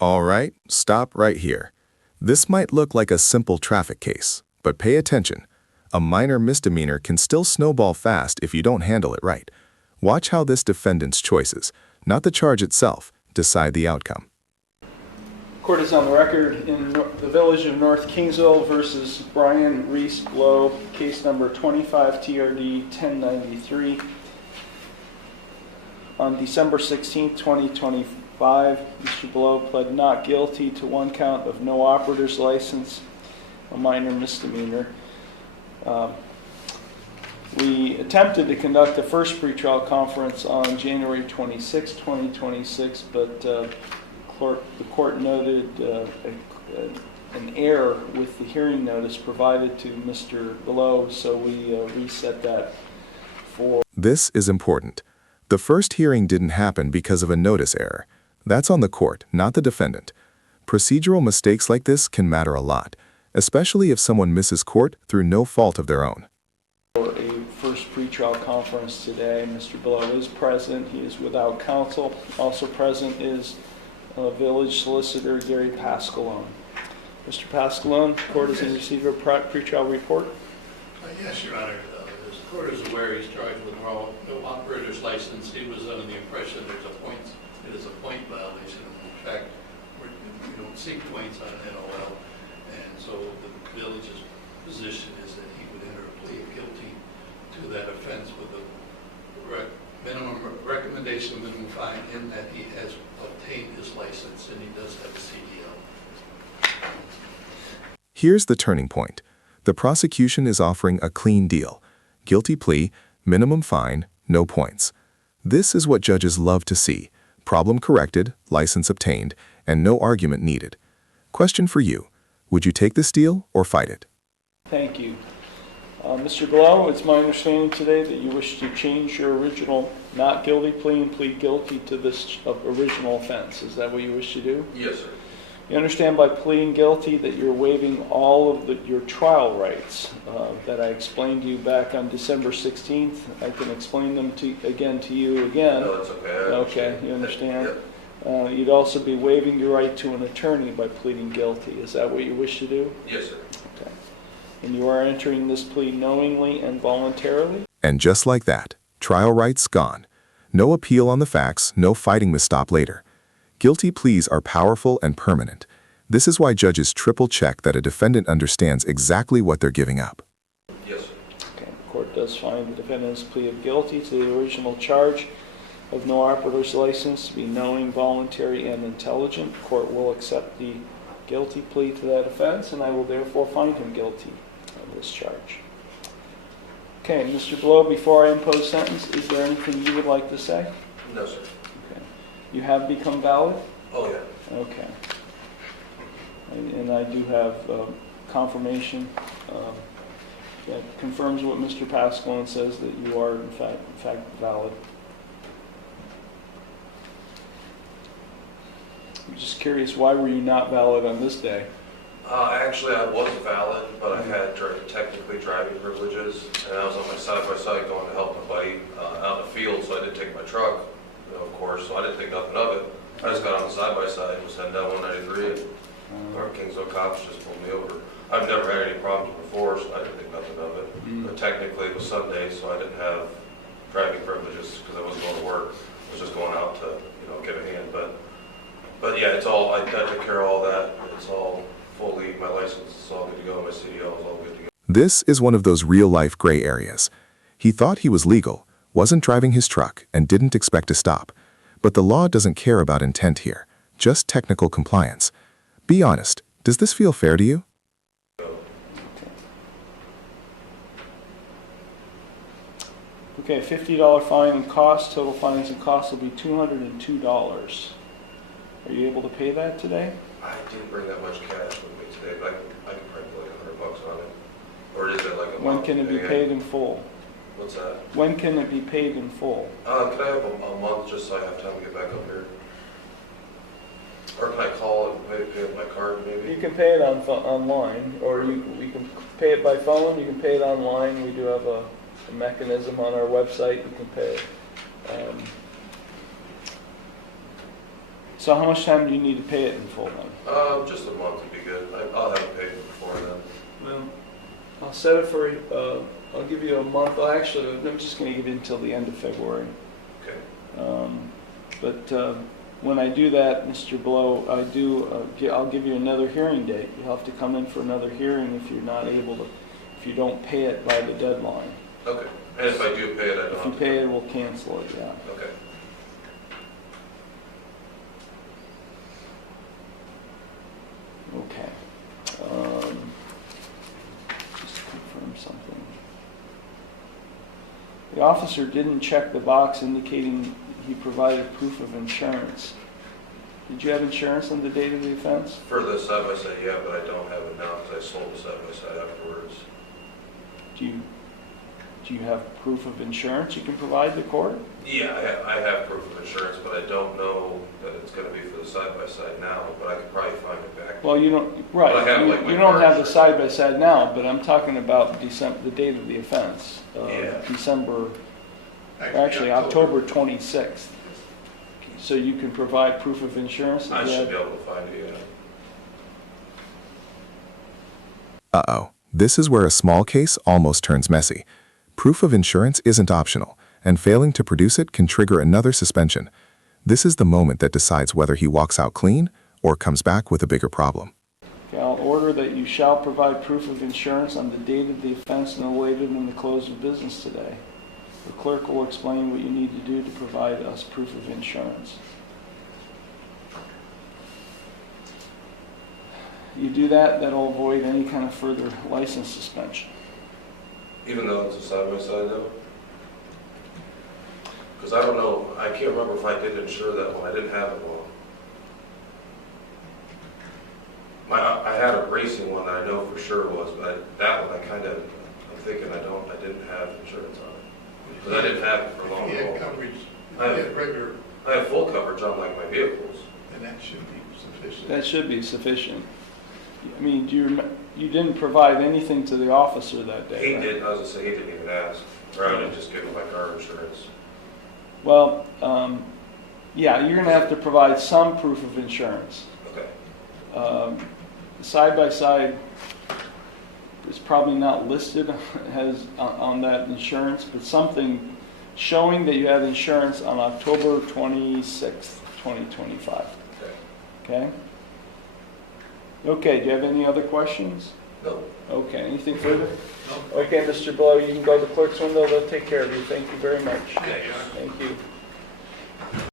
All right, stop right here. This might look like a simple traffic case, but pay attention. A minor misdemeanor can still snowball fast if you don't handle it right. Watch how this defendant's choices, not the charge itself, decide the outcome. Court is on the record in the Village of North Kingsville versus Brian Reese Blow, case number 25 TRD 1093. On December 16, 2025, Mr. Blow pled not guilty to one count of no operator's license, a minor misdemeanor. We attempted to conduct the first pretrial conference on January 26, 2026, but the court noted an error with the hearing notice provided to Mr. Blow, so we reset that for... This is important. The first hearing didn't happen because of a notice error. That's on the court, not the defendant. Procedural mistakes like this can matter a lot, especially if someone misses court through no fault of their own. For a first pretrial conference today, Mr. Blow is present. He is without counsel. Also present is Village Solicitor Gary Pascalone. Mr. Pascalone, the court has received a pretrial report. Yes, Your Honor. As the court is aware, he's charged with no operator's license. He was under the impression it is a point violation. In fact, we don't seek points on an NOL, and so the village's position is that he would enter a plea of guilty to that offense with a minimum recommendation, minimum fine, in that he has obtained his license and he does have a CDL. Here's the turning point. The prosecution is offering a clean deal. Guilty plea, minimum fine, no points. This is what judges love to see. Problem corrected, license obtained, and no argument needed. Question for you. Would you take this deal or fight it? Thank you. Mr. Blow, it's my understanding today that you wish to change your original not guilty plea and plead guilty to this original offense. Is that what you wish to do? Yes, sir. You understand by pleading guilty that you're waiving all of your trial rights that I explained to you back on December 16th. I can explain them again to you again. No, that's okay. Okay, you understand? Yep. You'd also be waiving your right to an attorney by pleading guilty. Is that what you wish to do? Yes, sir. Okay. And you are entering this plea knowingly and voluntarily? And just like that, trial rights gone. No appeal on the facts, no fighting the stop later. Guilty pleas are powerful and permanent. This is why judges triple check that a defendant understands exactly what they're giving up. Yes, sir. Okay. The court does find the defendant's plea of guilty to the original charge of no operator's license to be knowing, voluntary, and intelligent. The court will accept the guilty plea to that offense, and I will therefore find him guilty of this charge. Okay, Mr. Blow, before I impose sentence, is there anything you would like to say? No, sir. Okay. You have become valid? Oh, yeah. Okay. And I do have confirmation that confirms what Mr. Pascalone says, that you are in fact valid. I'm just curious, why were you not valid on this day? Actually, I was valid, but I had technically driving privileges, and I was on my side-by-side going to help my buddy out in the field, so I did take my truck, of course, so I didn't think nothing of it. I just got on the side-by-side and was heading down 193, and our Kingsville cops just pulled me over. I've never had any problems before, so I didn't think nothing of it. But technically, it was Sunday, so I didn't have driving privileges because I wasn't going to work. I was just going out to, get a hand. But yeah, it's all, I took care of all that. It's all fully, my license is all good to go, my CDL is all good to go. This is one of those real-life gray areas. He thought he was legal, wasn't driving his truck, and didn't expect to stop. But the law doesn't care about intent here, just technical compliance. Be honest, does this feel fair to you? Okay, $50 fine and costs, total fines and costs will be $202. Are you able to pay that today? I didn't bring that much cash with me today, but I could probably put like $100 on it. Or is it like a When can it be paid in full? What's that? When can it be paid in full? Can I have a month just so I have time to get back up here? Or can I call and pay with my card maybe? You can pay it online, or you can pay it by phone, you can pay it online. We do have a mechanism on our website you can pay it. So how much time do you need to pay it in full then? Just a month would be good. I'll have it paid before then. Well, I'll set it for, I'll give you a month. Well, actually, I'm just going to give you until the end of February. Okay. But when I do that, Mr. Blow, I'll give you another hearing date. You'll have to come in for another hearing if you're not able to, if you don't pay it by the deadline. Okay. And if I do pay it, I don't If have you to pay it, we'll cancel it, yeah. Okay. Okay. Just to confirm something. The officer didn't check the box indicating he provided proof of insurance. Did you have insurance on the date of the offense? For the side-by-side, yeah, but I don't have it now because I sold the side-by-side afterwards. Do you have proof of insurance you can provide the court? Yeah, I have proof of insurance, but I don't know that it's going to be for the side-by-side now, but I could probably find it back. Well, you don't, right, But I have, like, my you don't car have the insurance. side-by-side now, but I'm talking about the date of the offense. Yeah. Actually, October 26th. So you can provide proof of insurance? I should be able to find it, yeah. Uh-oh, this is where a small case almost turns messy. Proof of insurance isn't optional, and failing to produce it can trigger another suspension. This is the moment that decides whether he walks out clean or comes back with a bigger problem. Okay, I'll order that you shall provide proof of insurance on the date of the offense no later than the close of business today. The clerk will explain what you need to do to provide us proof of insurance. You do that, that'll avoid any kind of further license suspension. Even though it's a side-by-side though? Because I don't know, I can't remember if I did insure that one. I didn't have it one. I had a racing one that I know for sure was, but that one I'm thinking I didn't have insurance on it. Because I didn't have it for long. If you had coverage, if you I had regular, I have full coverage on like my vehicles. then that should be sufficient. That should be sufficient. I mean, you didn't provide anything to the officer that day, He right? did, I was gonna say, he didn't even ask. Or I would just give him my car insurance. Well, yeah, you're going to have to provide some proof of insurance. Okay. Side-by-side is probably not listed as on that insurance, but something showing that you have insurance on October 26th, 2025. Okay. Okay? Okay, do you have any other questions? No. Okay, anything further? No. Okay, Mr. Blow, you can go to the clerk's window. They'll take care of you. Thank you very much. Yeah, yeah. Thank you.